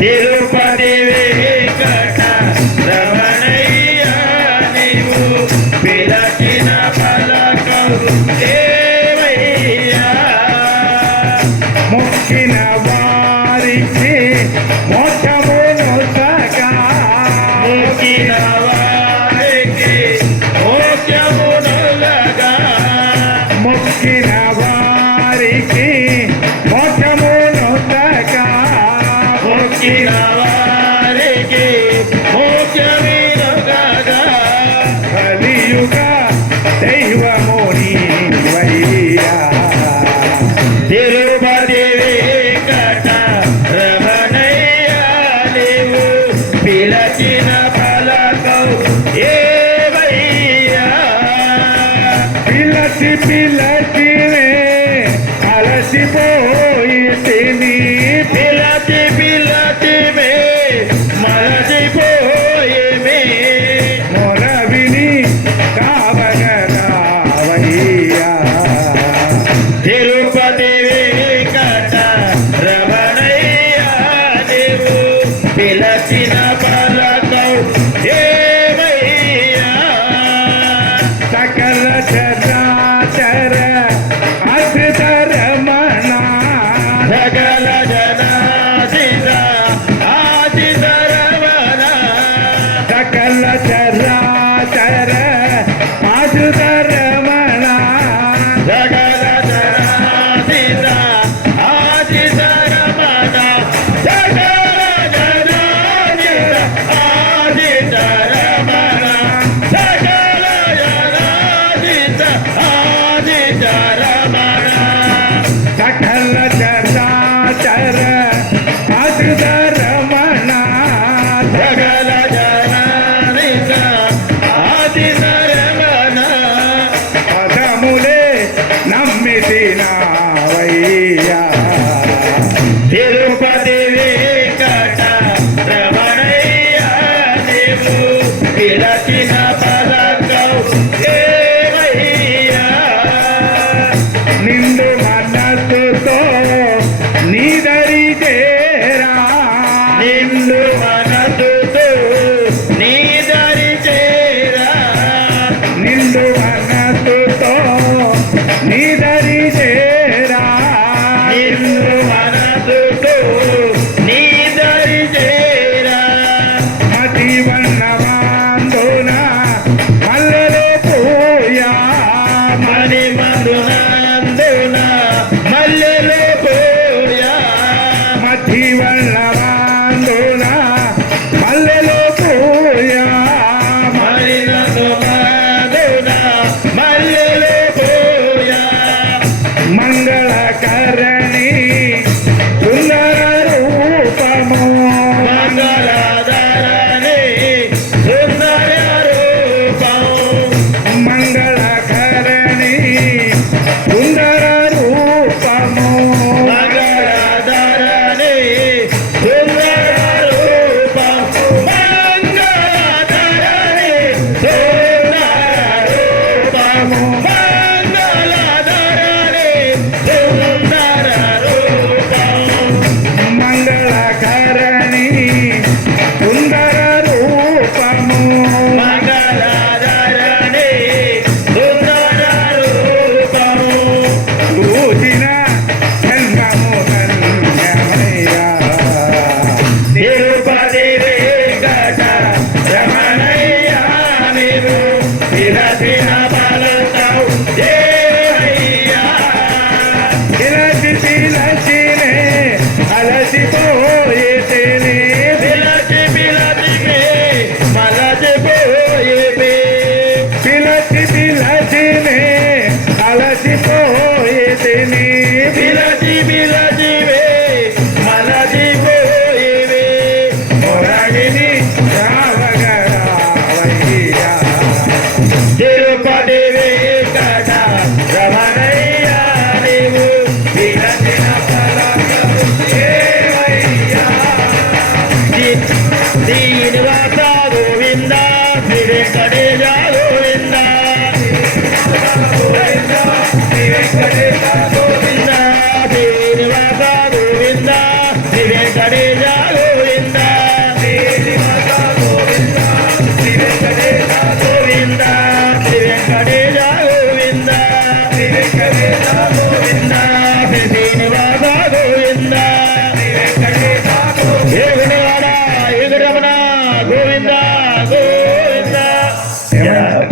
తిరుపతి వెంకట రమణయ్య నీవు పిలచిన పలకవు దేవయ్యా మొక్కిన వారికి మోక్షమును సగా మొక్కిన వారికి మోక్షమునులగా మొక్కిన వారికి మోక్షమును సగా మొక్కిన వారికి మోక్షమినుగా కలియుగ దైవము నీవయ్యా తిరుపతి వెంకట రమణయ్య నీవు పిలచిన పలకవు ఏవయ్యా పిలచి పిలచినే అలసిపోయితిని పిలచి పిలచిమే మలచిపోయేమే మొర విని కావగరావయ్యా తిరుపతి వెంకట రమణయ్య నీవు పిలచిన పలకవు ఏవయ్యా సకల చరాచర అసితరమణ సకల జనాసిత ఆదిత రమణ సకల చరాచర అసితరమణ సకల జనాసిత ఆదిత రమణ సకల జనాసిత ఆదిత రమణ సకల జనాసిత ఆదిత రమణ సకల చరాచర అసితరమణ సకల జనాసిత ఆదిత రమణ పదములే నమ్మితినావయ్యా తిరుపతి వెంకట రమణయ్య నీవు పిలచిన పలకవు ఏవయ్యా నిండు మనసుతో నీదరి చేరా నిండు మనసుతో నీ దరి చేరా నిండు మనసుతో నీదరి చేరా నిండు మనసుతో నీ దరి చేరా మతివన్నమాందున మల్లెలో పూయా మణి మందునందున మల్లెలో పోయా మతివన్నమాందున మల్లెలో పూయా మణినందున మల్లెలో పోయా మంగళకరణి సుందర రూపము మంగళధరణి సుందర రూపం మంగళకరణి సుందర రూపము మంగళధరణి సుందర రూపం మంగళధరణి సుందర రూపం మంగళధరణి సుందర రూపం మంగళకరణి సుందర రూపము మంగళధరణి సుందర రూపం పూజిన జన్మము ధన్యమయ్యా తిరుపతి వెంకట రమణయ్య నీవు పిలచిన పలకవు దేవయ్యా పిలచి పిలచినే అలసిపోయేతేనే పిలచి పిలచిమే మలచిపోయేమే పిలచి పిలచినే అలసిపోయేతేనే పిలచి పిలచిమే మలచిపోయేమే మొరగిని రావగరావయ్యా తిరుపతి వెంకట రమణయ్య నీవు పిలచిన పలకవు దేవయ్యా శ్రీనివాస గోవింద శ్రీ వెంకటేశ గోవింద శ్రీ వెంకటేశ